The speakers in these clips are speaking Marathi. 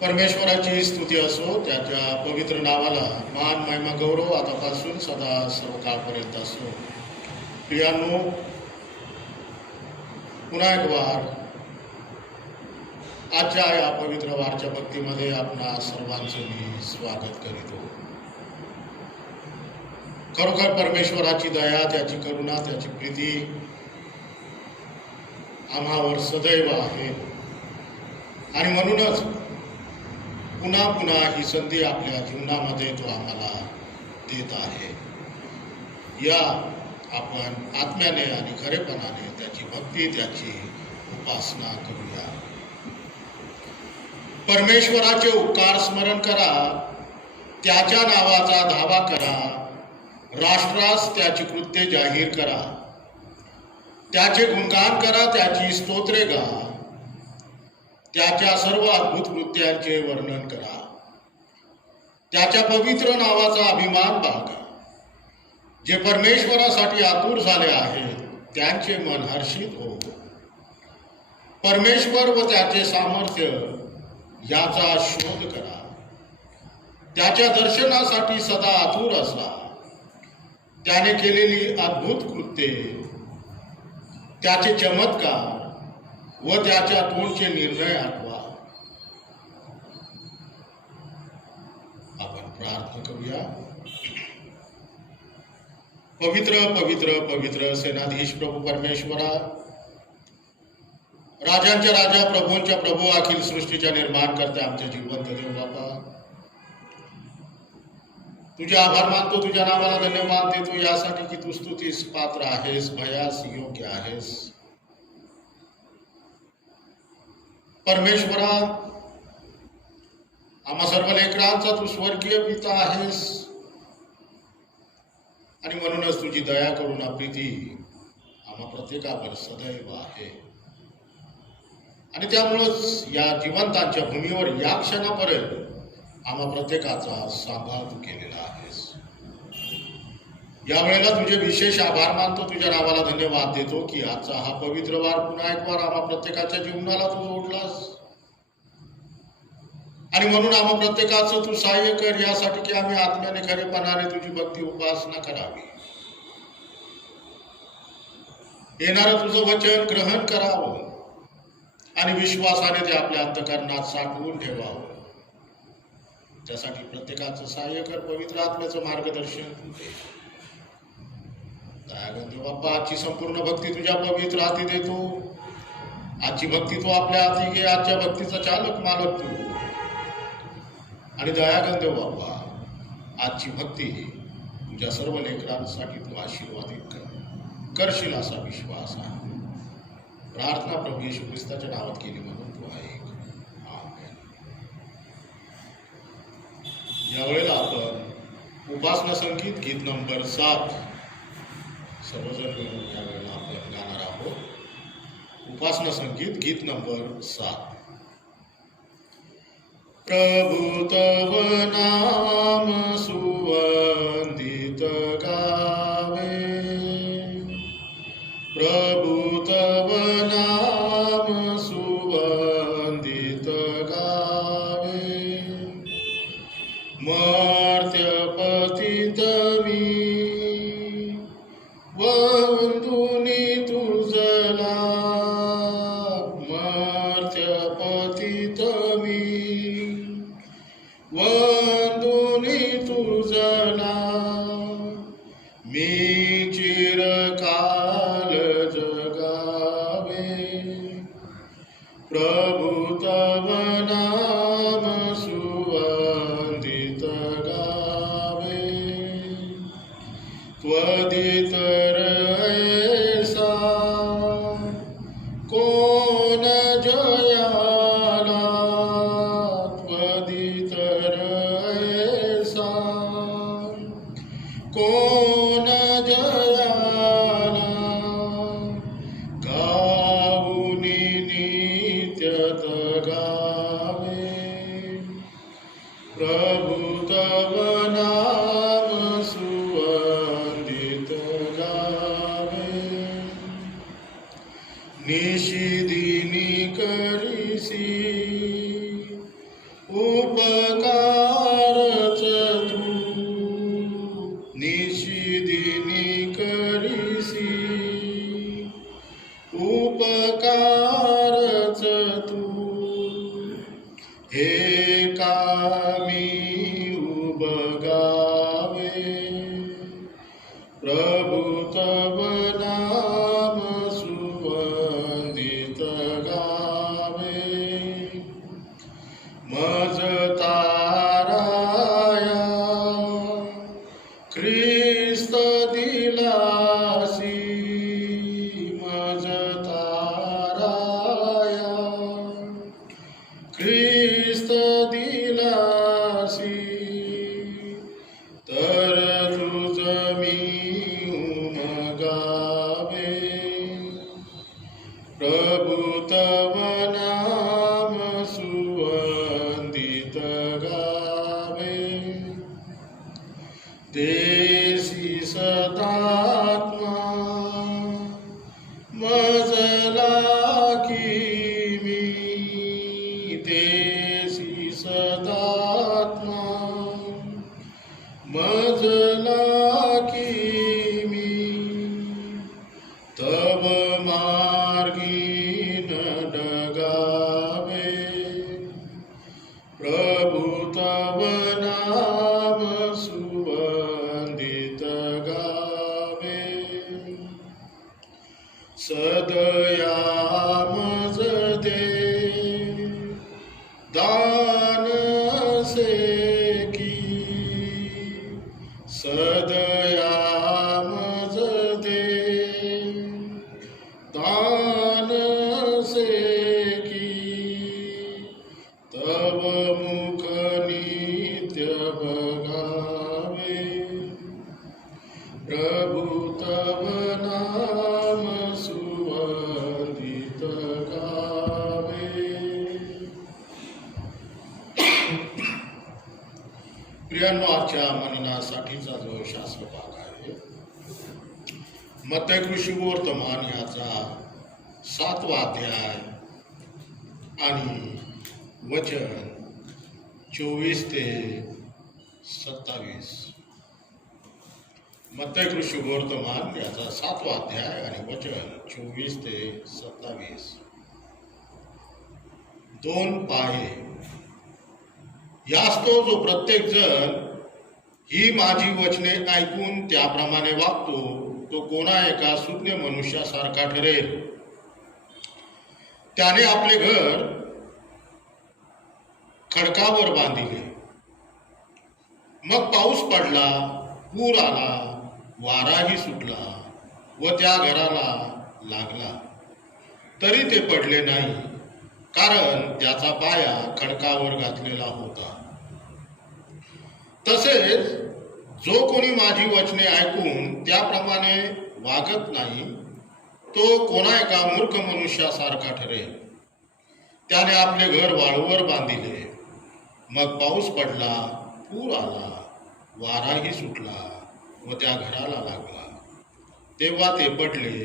परमेश्वराची स्तुती असो, त्याच्या पवित्र नावाला मान महिमा गौरव आतापासून सदा सर्व काळपर्यंत असो. प्रियांनो, पुन्हा एक वार आजच्या या पवित्र वारच्या भक्तीमध्ये आपणा सर्वांचं मी स्वागत करीतो. खरोखर परमेश्वराची दया, त्याची करुणा, त्याची प्रीती आम्हावर सदैव आहे आणि म्हणूनच पुन्हा पुन्हा ही संधी आपल्या जीवनामध्ये तो आम्हाला देत आहे. या आपण आत्म्याने आणि खरेपणाने त्याची भक्ती, त्याची उपासना करूया. परमेश्वराचे उपकार स्मरण करा, त्याच्या नावाचा धावा करा, राष्ट्रास त्याची कृत्ये जाहीर करा, त्याचे गुणगान करा, त्याची स्तोत्रे गा, त्याच्या सर्व अद्भुत कृत्यांचे वर्णन करा, त्याच्या पवित्र नावाचा अभिमान बाळगा. जे परमेश्वरासाठी आतुर झाले आहेत त्यांचे मन हर्षित हो. परमेश्वर व त्याचे सामर्थ्य याचा शोध करा. त्याच्या दर्शनासाठी सदा आतुर असा. त्याने केलेली अद्भुत कृत्ये, त्याचे चमत्कार व त्याच्या तोंडचे निर्णय आठवा. आपण प्रार्थना करूया. पवित्र पवित्र पवित्र सेनाधीश प्रभू परमेश्वरा, राजांच्या राजा, प्रभूंच्या प्रभू, अखिल सृष्टीच्या निर्माण करते आमचे जिवंत देव बापा, तुझे आभार मानतो, तुझ्या नावाला धन्यवाद देतो यासाठी की तू स्तुतीस पात्र आहेस, भयास योग्य आहेस. परमेश्वरा, आम्हा सर्व लेकरांचा तू स्वर्गीय पिता आहेस आणि म्हणूनच तुझी दया करुणा प्रीती आम्हा प्रत्येकावर सदैव आहे. आणि त्यामुळंच या जिवंतांच्या भूमीवर या क्षणापर्यंत आम्हा प्रत्येकाचा सांभाळ तू केलेला आहेस. यावेळेला तुझे विशेष आभार मानतो, तुझ्या नावाला धन्यवाद देतो की आजचा हा पवित्र वार पुन्हा एक वार आम्हा प्रत्येकाच्या जीवनाला तू जोडलास आणि म्हणून आम्हा प्रत्येकाचं तू सहाय्य कर यासाठी की आम्ही आत्म्याने खरेपणाने तुझी भक्ती उपासना करावी. येणारं तुझं वचन ग्रहण करावं आणि विश्वासाने ते आपल्या अंतःकरणात साठवून ठेवावं. त्यासाठी प्रत्येकाचं सहाय्य कर, पवित्र आत्म्याचं मार्गदर्शन तू दे. दयागंध बाप्पा, आजची संपूर्ण भक्ती तुझ्या पवित्र हाती देतो. आजची भक्ती तू आपल्या हाती घे. आजच्या भक्तीचा चालक मालक तू. आणि दयागंध बाप्पा, आजची भक्ती तुझ्या सर्व लेकरांसाठी तू आशीर्वादित करशील असा विश्वास आहे. प्रार्थना प्रभू येशू ख्रिस्ताच्या नावात केली म्हणून तू ऐक. आमेन. यावेळेला आपण उपासना संगीत गीत नंबर 7 सर्वजण मिळून यावेळेला आपण गाणार आहोत. उपासना संगीत गीत नंबर 7. प्रभु तव नाम सुवंदित गावे, प्रभु तव नाम सुवंदित गावे, मर्त्य पतित मी वंदुनी तुझला, मर्त्य पतित मी वंदुनी तुझला, मी चिरकाल जगावे, प्रभु तव नाम सुवंदित गावे, त्वदितर ऐसा कोण जयाला, त्वदितर ऐसा कोण जयाला, गाऊनी नित्यत गावे, प्रभु तव नाम सुवंदित गावे, निशिदिनी करिसी तू हे कामी उबगावे प्रभु तव नाम सुवंदित गावे मज ताराया ख्रिस्त दिलासी मज ताराया ख्रिस्त दिलासी तर तुझ मी उमगावे प्रभु तव नाम सुवंदित गावे देसी सदात्मा मजला की मी देसी सदात्मा मजला की मी तव मार्गी न डगावे प्रभु तव नाम सुवंदित गावे सदया मज दे दान से की सदया मज दे दान से की तव मुख नित्य बगावे प्रभु तव नाम सुवंदित गावे। प्रियांनो, आजच्या मननासाठीचा जो शास्त्र भाग आहे मत्तय कृषिवर्तमान याचा 7वा अध्याय आणि वचन 24 ते 27. मत्तय कृषिवर्तमान याचा 7वा अध्याय आणि वचन 24 ते 27. 2 पाहे यास्तो जो प्रत्येक जण ही माझी वचने ऐकून त्याप्रमाणे वागतो तो कोणा एका सुज्ञ मनुष्यासारखा ठरेल. त्याने आपले घर खडकावर बांधिले. मग पाऊस पडला, पूर आला, वाराही सुटला व त्या घराला लागला, तरी ते पडले नाही, कारण त्याचा पाया खडकावर घातलेला होता. तसेच जो कोणी माझी वचने ऐकून त्याप्रमाणे वागत नाही तो कोणा एका मूर्ख मनुष्यासारखा ठरेल. त्याने आपले घर वाळूवर बांधिले. मग पाऊस पडला, पूर आला, वाराही सुटला व त्या घराला लागला, तेव्हा ते पडले,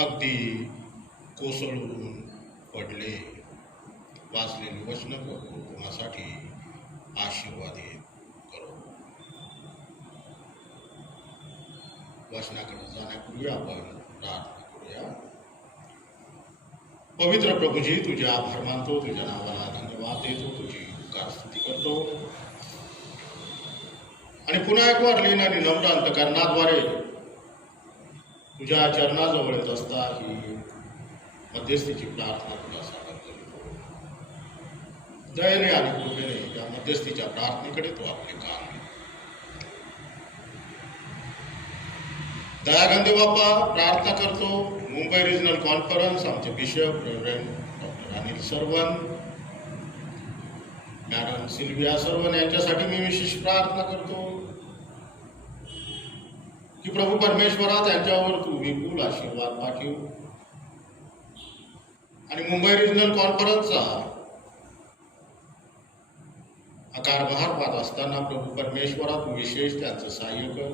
अगदी कोसळून पडले. वाचलेली वचन कोणासाठी आशीर्वादित करो. वचनाकडे जाण्यापूर्वी आपण प्रार्थना करूया. पवित्र प्रभूजी, तुझे आभार मानतो, तुझ्या नावाला धन्यवाद देतो, तुझी स्तुती करतो आणि पुन्हा एक वार लीन आणि नम्र अंतकरणाद्वारे तुझ्या चरणाजवळ येत असता ही मध्यस्थीची प्रार्थना तुला सादर करतो. दयेने आणि कृपेने या मध्यस्थीच्या प्रार्थनेकडे तो आपले काम दयागंधे बाप्पा प्रार्थना करतो. मुंबई रिजनल कॉन्फरन्स आमचे bishop reverend doctor Anil Sarwan, madam Sylvia Sarwan यांच्यासाठी मी विशेष प्रार्थना करतो की प्रभू परमेश्वरा त्यांच्यावर तू विपुल आशीर्वाद पाठव आणि मुंबई रिजनल कॉन्फरन्सचा कारभार पाहत असताना प्रभू परमेश्वरा तू विशेष त्यांचं सहाय्य कर.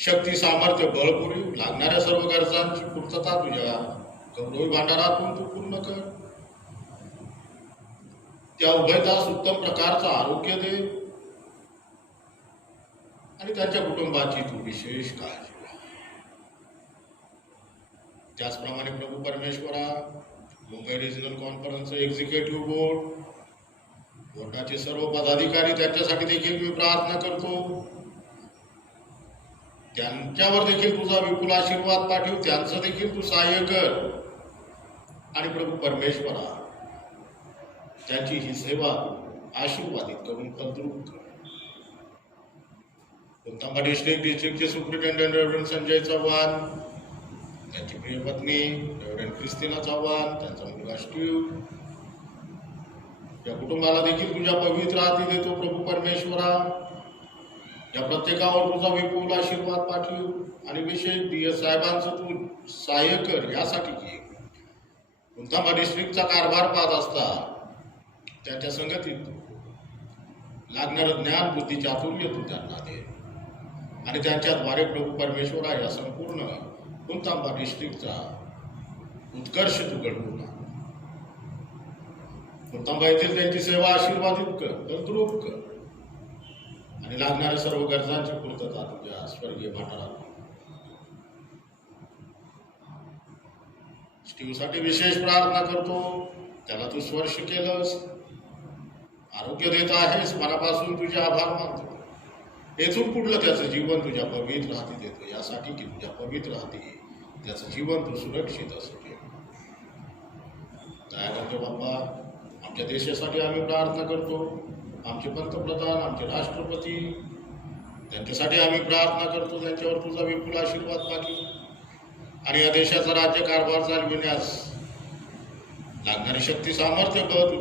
शक्ती, सामर्थ्य, बळपुरी लागणाऱ्या सर्व गरजांची पूर्तता तुझ्या गौरवी भांडारातून तू पूर्ण कर. त्या उभयतास उत्तम प्रकारचं आरोग्य दे आणि त्यांच्या कुटुंबाची तू विशेष काळजी घे. त्याचप्रमाणे प्रभू परमेश्वरा मुंबई रिजनल कॉन्फरन्सचं एक्झिक्युटिव्ह बोर्डाचे सर्व पदाधिकारी, त्यांच्यासाठी देखील मी प्रार्थना करतो. त्यांच्यावर देखील तुझा विपुल आशीर्वाद पाठव, त्यांचं देखील तू सहाय्य कर. आणि प्रभू परमेश्वरा, त्यांची ही सेवा आशीर्वादित करून फलद्रूप कर. कोणतांबा डिस्ट्रिक्टचे सुप्रिटेंडेंट रेव्हरंड संजय चव्हाण, त्यांची प्रिय पत्नी रेव्हरंड क्रिस्टिना चव्हाण, त्यांचा मुलगा स्टीव्ह, या कुटुंबाला देखील तुझ्या पवित्र हाती देतो. प्रभू परमेश्वरा, या प्रत्येकावर तुझा विपुल आशीर्वाद पाठव आणि विशेष DS साहेबांचं तू सहाय्य कर. यासाठी की कोणतांबा डिस्ट्रिक्टचा कारभार पाहत असता त्यांच्या संगतीत लागणारं ज्ञान, बुद्धी, चातुर्य तू त्यांना दे आणि त्यांच्याद्वारे प्रभू परमेश्वरा या संपूर्ण कोणतांबा डिस्ट्रिक्टचा उत्कर्ष तू घडवून आण. कोणतांबा येथील त्यांची सेवा आशीर्वादित कर, फलद्रूप कर आणि लागणाऱ्या सर्व गरजांची पूर्तता तुझ्या स्वर्गीय भांडारात. स्टीव्हसाठी विशेष प्रार्थना करतो. त्याला तू स्पर्श केलंस, आरोग्य देत आहेस, मनापासून तुझे आभार मानतो. येथून पुढलं त्याचं जीवन तुझ्या पवित्र हाती देतो, यासाठी की तुझ्या पवित्र हाती त्याचं जीवन तू सुरक्षित असू दे. दया करतो बाप्पा, आमच्या देशासाठी आम्ही प्रार्थना करतो. आमचे पंतप्रधान, आमचे राष्ट्रपती, त्यांच्यासाठी आम्ही प्रार्थना करतो. त्यांच्यावर तुझा विपुल आशीर्वाद पाठव आणि या देशाचा राज्यकारभार चालविण्यास लागणारी शक्ती, सामर्थ्य बळ तू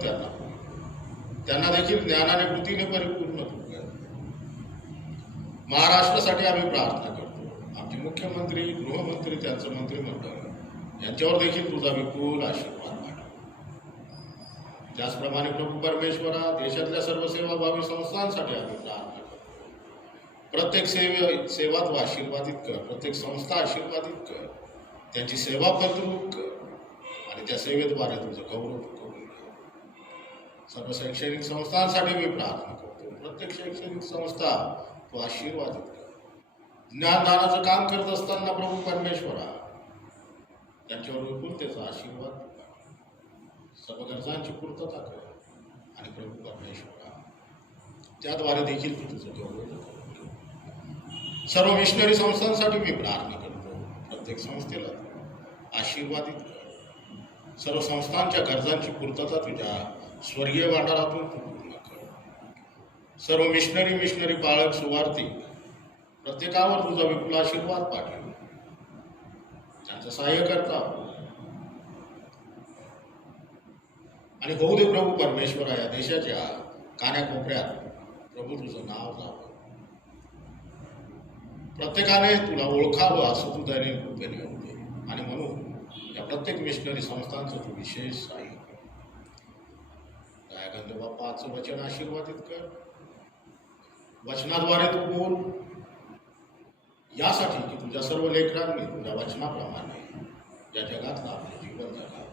त्यांना देखील ज्ञानाने, बुद्धीने परिपूर्ण तू कर. महाराष्ट्रासाठी आम्ही प्रार्थना करतो. आमचे मुख्यमंत्री, गृहमंत्री, त्यांचं मंत्रिमंडळ, यांच्यावर देखील तुझा विपुल आशीर्वाद पाठव. त्याचप्रमाणे प्रभू परमेश्वरा, देशातल्या सर्व सेवाभावी संस्थांसाठी आम्ही प्रार्थना करतो. प्रत्येक सेवा तू आशीर्वादित कर, प्रत्येक संस्था आशीर्वादित कर, त्यांची सेवा फलद्रूप कर आणि त्या सेवेद्वारे तुझं गौरव करून घे. सर्व शैक्षणिक संस्थांसाठी मी प्रार्थना करतो. प्रत्येक शैक्षणिक संस्था तू आशीर्वादित कर. ज्ञानदानाचं काम करत असताना प्रभू परमेश्वरा, त्यांच्यावर विपुलतेचा आशीर्वाद कर, सर्व गरजांची पूर्तता कर आणि प्रभू परमेश्वरा, त्याद्वारे देखील तू तुझं गौरव करून घे. सर्व मिशनरी संस्थांसाठी मी प्रार्थना करतो. प्रत्येक संस्थेला आशीर्वादित कर. सर्व संस्थांच्या गरजांची पूर्तता तुझ्या स्वर्गीय भांडारातून तू पूर्ण कर. सर्व मिशनरी पाळक, सुवार्थिक, प्रत्येकावर तुझा विपुल आशीर्वाद पाठव, त्यांचं सहाय्य करता आणि होऊ दे प्रभू परमेश्वरा, या देशाच्या कान्याकोपऱ्यात प्रभू तुझं नाव जावं, प्रत्येकाने तुला ओळखावं असं तू दैनिक कृपेने होते. आणि म्हणून या प्रत्येक मिशनरी संस्थांचं तू विशेष सहाय्य कर. दयागंध बाप्पा, आजचं वचन आशीर्वादित कर. वचनाद्वारे तू बोल, यासाठी की तुझ्या सर्व लेकरांनी तुझ्या वचनाप्रमाणे या जगातलं आपलं जीवन जगावं.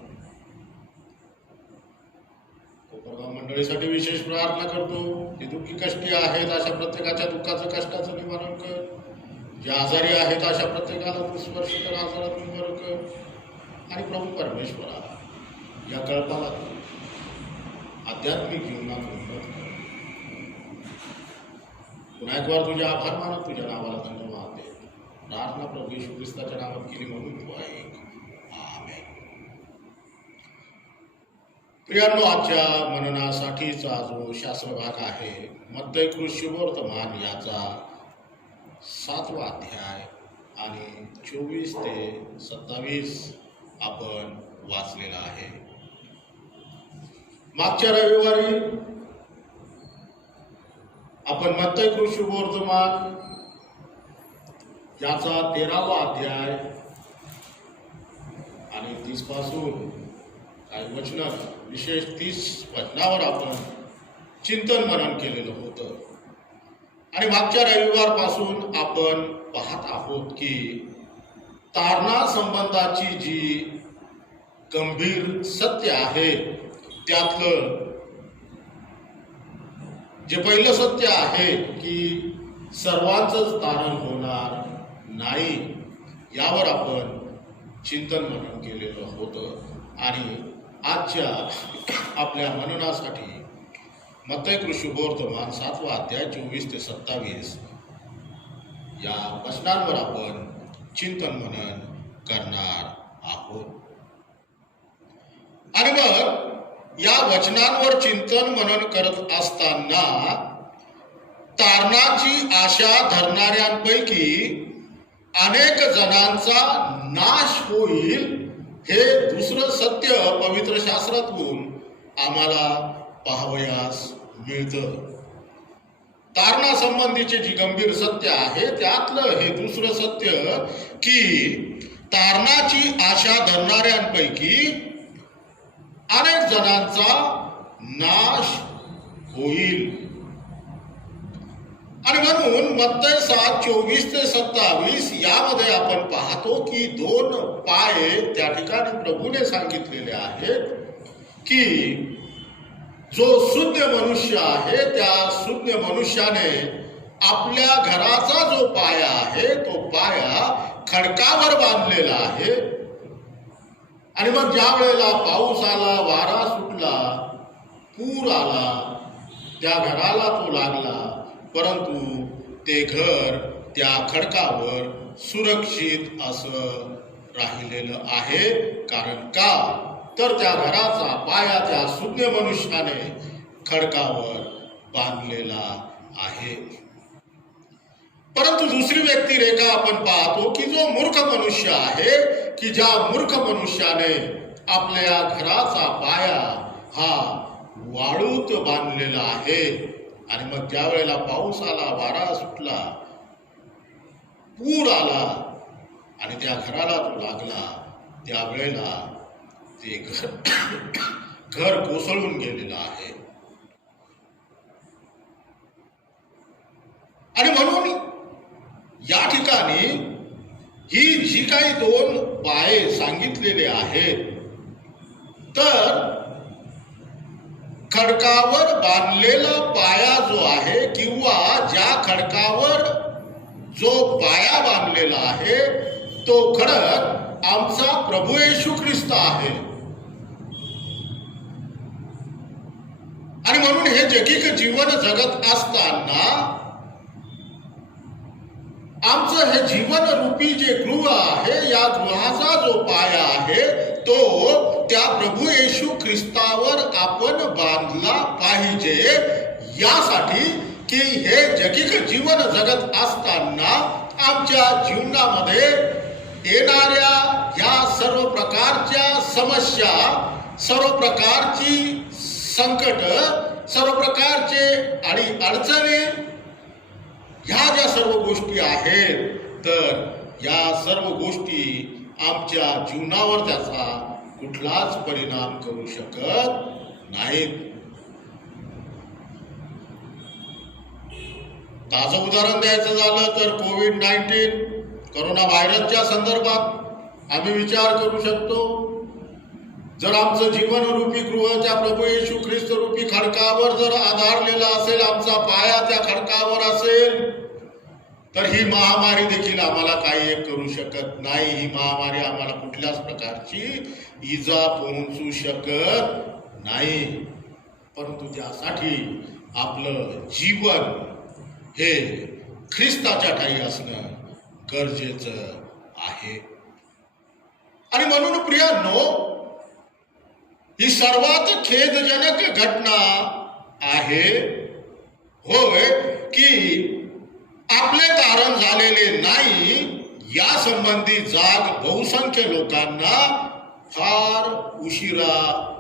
कोपरगाव मंडळीसाठी विशेष प्रार्थना करतो. जे दुःखी कष्टी आहेत अशा प्रत्येकाच्या दुःखाचं, कष्टाचं निवारण कर. जे आजारी आहेत अशा प्रत्येकाला तू स्पर्श कर, आजारातून बरं कर. आणि प्रभू परमेश्वरा, या कळपाला आध्यात्मिक जीवनात उन्नत कर. पुन्हा एक वार तुझे आभार मानत तुझ्या नावाला धन्यवाद दे. प्रार्थना प्रभू येशू ख्रिस्ताच्या नावात केली म्हणून तू ऐक. आमेन. प्रियांनो, आजच्या मननासाठीचा जो शास्त्रभाग आहे, मत्तई शुभवर्तमान याचा 7वा अध्याय आणि 24 ते 27 आपण वाचलेला आहे. मागच्या रविवारी आपण मत्तई शुभवर्तमान याचा 13वा अध्याय आणि 30 पासून काही वचन, विशेष 30 वचनावर आपण चिंतन मनन केलेलं होतं. आणि मागच्या रविवारपासून आपण पाहत आहोत की तारणा संबंधाची जी गंभीर सत्य आहे, त्यातलं जे पहिलं सत्य आहे की सर्वांचंच तारण होणार नाही, यावर आपण चिंतन मनन केलेलं होतं. आणि आजच्या आपल्या मननासाठी मत्तय कृषुवर्तमान 7वा अध्याय 24 ते 27 या वचनांवर आपण चिंतन मनन करणार आहोत. आणि मग या वचनांवर चिंतन मनन करत असताना तारणाची आशा धरणाऱ्यांपैकी अनेक जणांचा नाश होईल हे दुसरं सत्य पवित्र शास्त्रातून आम्हाला पाहावयास मिळतं. तारणासंबंधीचे जी गंभीर सत्य आहे त्यातलं हे दुसरं सत्य की तारणाची आशा धरणाऱ्यांपैकी अनेक जणांचा नाश होईल. आणि म्हणून मत्तय 7:24 ते 27 यामध्ये आपण पाहतो की 2 पाय त्या ठिकाणी प्रभूने सांगितलेले आहेत की जो शून्य मनुष्य आहे त्या शून्य मनुष्याने आपल्या घराचा जो पाया आहे तो पाया खडकावर बांधलेला आहे. आणि मग ज्या वेळेला पाऊस आला, वारा सुटला, पूर आला, त्या घराला तो लागला, परंतु ते घर त्या खडकावर सुरक्षित असं राहिलेलं आहे. कारण का तर त्या घराचा पाया त्या शून्य मनुष्याने खडकावर बांधलेला आहे. परंतु दुसरी व्यक्तिरेखा आपण पाहतो की जो मूर्ख मनुष्य आहे की ज्या मूर्ख मनुष्याने आपल्या घराचा पाया हा वाळूत बांधलेला आहे. आणि मग ज्या वेळेला पाऊस आला, वारा सुटला, पूर आला आणि त्या घराला तो लागला, त्यावेळेला ते घर कोसळून गेलेलं आहे. आणि म्हणून या ठिकाणी ही जी काही 2 पाये सांगितलेले आहेत तर खडकावर बांधलेला पाया जो आहे किंवा ज्या खडकावर जो पाया बांधलेला आहे तो खडक आमचा प्रभू येशू ख्रिस्त आहे. आणि म्हणून हे जगिक जीवन जगत असताना आमचं हे जीवन रूपी जे गृह आहे या गृहाचा जो पाया आहे तो त्या प्रभू येशू ख्रिस्तावर आपण बांधला पाहिजे. यासाठी की हे जगिक जीवन जगत असताना आमच्या जीवनामध्ये येणाऱ्या ह्या सर्व प्रकारच्या समस्या, सर्व प्रकारची संकट, सर्व प्रकारचे आणि अडचणी ह्या ज्या सर्व गोष्टी आहेत तर या सर्व गोष्टी आमच्या जीवनावर त्याचा कुठलाच परिणाम करू शकत नाहीत. ताजं उदाहरण द्यायचं झालं तर कोविड-19 कोरोना व्हायरसच्या संदर्भात आम्ही विचार करू शकतो. जर आमचं जीवन रूपी गृह त्या प्रभू येशू ख्रिस्त रूपी खडकावर जर आधारलेला असेल, आमचा पाया त्या खडकावर असेल तर ही महामारी देखील आम्हाला काही एक करू शकत नाही. ही महामारी आम्हाला कुठल्याच प्रकारची इजा पोहोचू शकत नाही. परंतु त्यासाठी आपलं जीवन हे ख्रिस्ताच्या ठायी असणं गरजेचं आहे. आणि म्हणून प्रियांनो, ही सर्वात खेदजनक घटना आहे होय की आपले तारण झालेले नाही या संबंधी जाग बहुसंख्य लोकांना फार उशिरा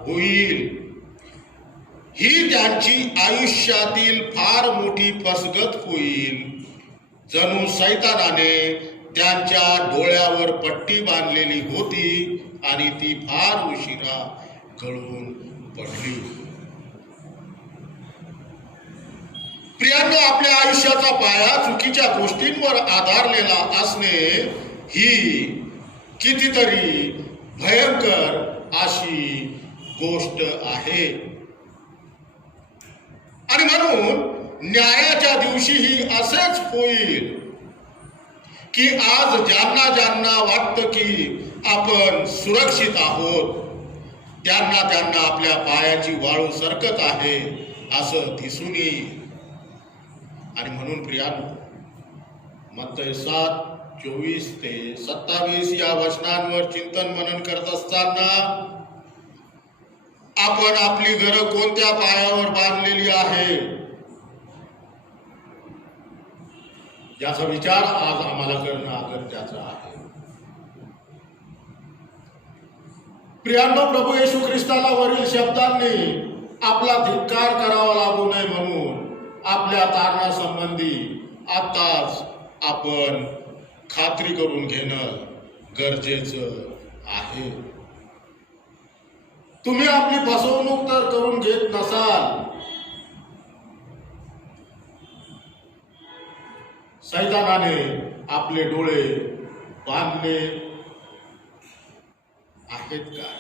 होईल. ही त्यांची आयुष्यातील फार मोठी फसगत होईल. जणू सैतानाने त्यांच्या डोळ्यावर पट्टी बांधलेली होती आणि ती फार उशिरा गळून पडली. प्रियांनो, आपल्या आयुष्याचा पाया चुकीच्या गोष्टींवर आधारलेला असणे ही कितीतरी भयंकर अशी गोष्ट आहे. आणि म्हणून न्यायाच्या दिवशीही असेच होईल की आज ज्यांना ज्यांना वाटतं की आपण सुरक्षित आहोत, त्यांना आपल्या पायाची वाळू सरकत आहे असं दिसून येईल. आणि म्हणून प्रियानो, मत्तई 7:24 ते 27 या वचनांवर चिंतन मनन करत असताना आपण आपली घरं कोणत्या पायावर बांधलेली आहे याचा विचार आज आम्हाला करणं गरजेचं आहे. प्रियांनो, प्रभू येशू ख्रिस्ताला वरील शब्दांनी आपला धिक्कार करावा लागू नये म्हणून आपल्या तारणासंबंधी आताच आपण खात्री करून घेणं गरजेचं आहे. तुम्ही आपली फसवणूक तर करून घेत नसाल. सैतानाने आपले डोळे बांधले आहेत का?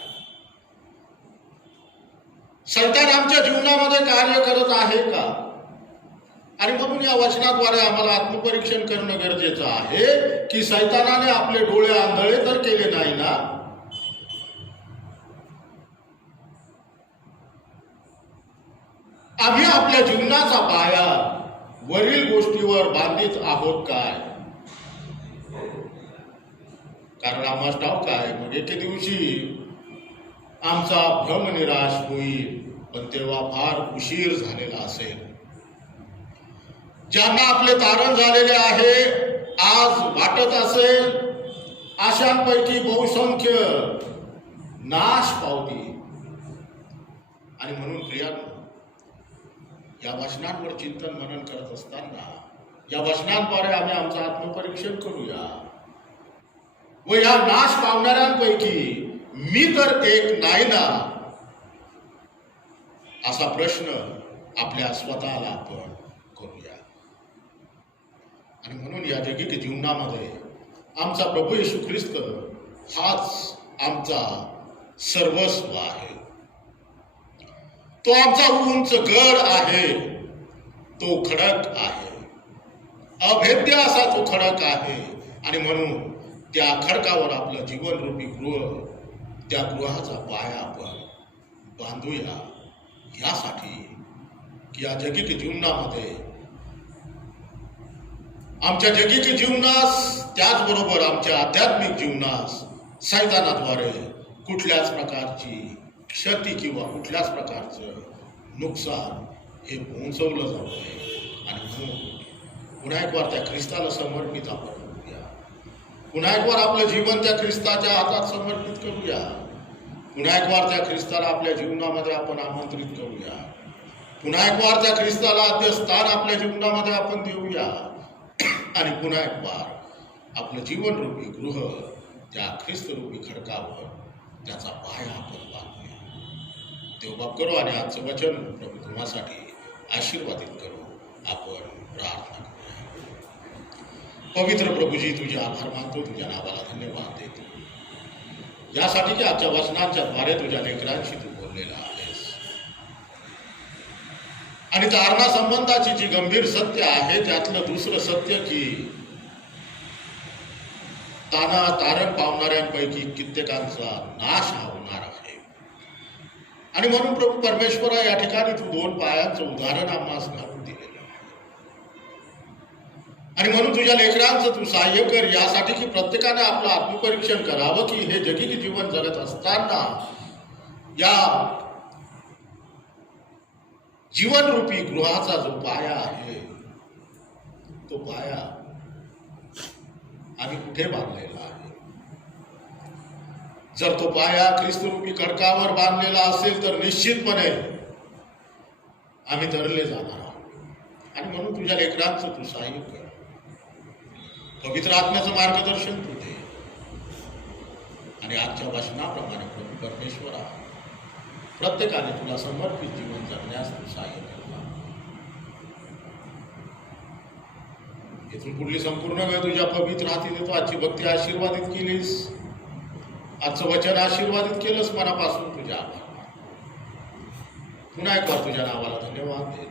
सैतान आमच्या जीवनामध्ये कार्य करत आहे का? आणि म्हणून या वचनाद्वारे आम्हाला आत्मपरीक्षण करणं गरजेचं आहे की सैतानाने आपले डोळे आंधळे तर केले नाही ना. आम्ही आपल्या जीवनाचा पाया वरील गोष्टीवर बांधित आहोत काय? कारण आम्हाला ठाऊक आहे मग एके दिवशी आमचा भ्रम निराश होईल, पण तेव्हा फार उशीर झालेला असेल. ज्यांना आपले तारण झालेले आहे आज वाटत असेल अशांपैकी बहुसंख्य नाश पावतील. आणि म्हणून प्रियांनो, या वचनांवर चिंतन मनन करत असताना या वचनांद्वारे आम्ही आमचं आत्मपरीक्षण करूया व या नाश पावणाऱ्यांपैकी मी तर एक नाही ना असा प्रश्न आपल्या स्वतःला आपण करूया. आणि म्हणून या जगिक जीवनामध्ये आमचा प्रभू येशू ख्रिस्त हाच आमचा सर्वस्व आहे. तो आमचा उंच गड आहे, तो खडक आहे, अभेद्य असा तो खडक आहे. आणि म्हणून त्या खडकावर आपलं जीवनरूपी गृह, त्या गृहाचा पाया आपण बांधूया यासाठी की या जगिक जीवनामध्ये आमच्या जगिक जीवनास त्याचबरोबर आमच्या आध्यात्मिक जीवनास सैतानाद्वारे कुठल्याच प्रकारची क्षती किंवा कुठल्याच प्रकारचं नुकसान हे पोहोचवलं जाऊ नये. आणि म्हणून पुन्हा एक वार त्या ख्रिस्ताला समर्पित आपण करूया. पुन्हा एक वार आपलं जीवन त्या ख्रिस्ताच्या हातात समर्पित करूया. पुन्हा एक वार त्या ख्रिस्ताला आपल्या जीवनामध्ये आपण आमंत्रित करूया. पुन्हा एक वार त्या ख्रिस्ताला आद्य स्थान आपल्या जीवनामध्ये आपण देऊया. आणि पुन्हा एक वार आपलं जीवनरूपी गृह त्या ख्रिस्तरूपी खडकावर त्याचा पाया आपण बांधूया. देवबाप करू आणि आजचं वचन प्रभू तुम्हासाठी आशीर्वादित करू. आपण प्रार्थना करूया. पवित्र प्रभूजी, तुझे आभार मानतो, तुझ्या नावाला धन्यवाद देतो यासाठी की आजच्या वचनांच्या द्वारे तुझ्या लेकरांशी तू बोललेला आहेस. आणि तारणा संबंधाची जी गंभीर सत्य आहे त्यातलं दुसरं सत्य की तारण पावणाऱ्यांपैकी कित्येकांचा नाश हा होणार आहे. आणि म्हणून प्रभू परमेश्वरा, या ठिकाणी तू 2 पायांचं उदाहरण आम्हास घालून दिलेलं आहे. आणि म्हणून तुझ्या लेकरांचं तू सहाय्य कर यासाठी की प्रत्येकाने आपलं आत्मपरीक्षण करावं की हे जगिक जीवन जगत असताना या जीवनरूपी गृहाचा जो पाया आहे तो पाया आम्ही कुठे बांधलेला आहे. जर तो पाया ख्रिस्तरूपी खडकावर बांधलेला असेल तर निश्चितपणे आम्ही धरले जाणार आहोत. आणि म्हणून तुझ्या लेकरांचं तू सहाय्य कर. पवित्र आत्म्याचं मार्गदर्शन तू दे. आणि आजच्या वचनाप्रमाणे प्रभू परमेश्वरा, प्रत्येकाने तुला समर्पित जीवन जगण्यास तू सहाय्य कर. इथून पुढली संपूर्ण वेळ तुझ्या पवित्र हाती देतो. आजची भक्ती आशीर्वादित केलीस, आजचं वचन आशीर्वादित केलंस, मनापासून तुझ्या आभार. पुन्हा एक बार तुझ्या नावाला धन्यवाद दे.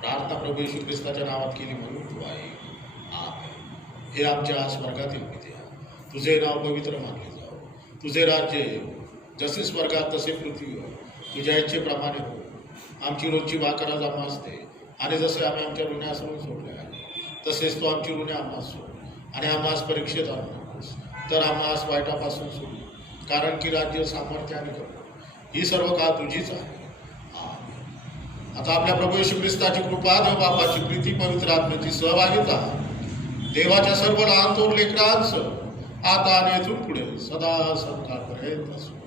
प्रार्थना प्रभू येशू ख्रिस्ताच्या नावात केली म्हणून तू आहे. हे आमच्या स्वर्गातील पित्या, तुझे नाव पवित्र मानले जाओ, तुझे राज्य जसे स्वर्गात तसे पृथ्वीवर तुझ्या इच्छेप्रमाणे हो. आमची रोजची भाकर आज आम्हाला असते, आणि जसे आम्ही आमच्या ऋण्या सोडून सोडले आहे तसेच तो आमची ऋणे आम्हाला सोड, आणि आम्हास परीक्षेत आणू नकोस, तर आम्हास वाईटापासून सोड. कारण की राज्य, सामर्थ्य आणि करुणा ही सर्व काळ तुझीच आहे. आमेन. आता आपल्या प्रभू येशू ख्रिस्ताची कृपा, देव बापाची प्रीती, पवित्र आत्म्याची सहभागिता देवाच्या सर्व लहान थोर लेकरांचं आता आणि इथून पुढे सदा संकाळपर्यंत असो.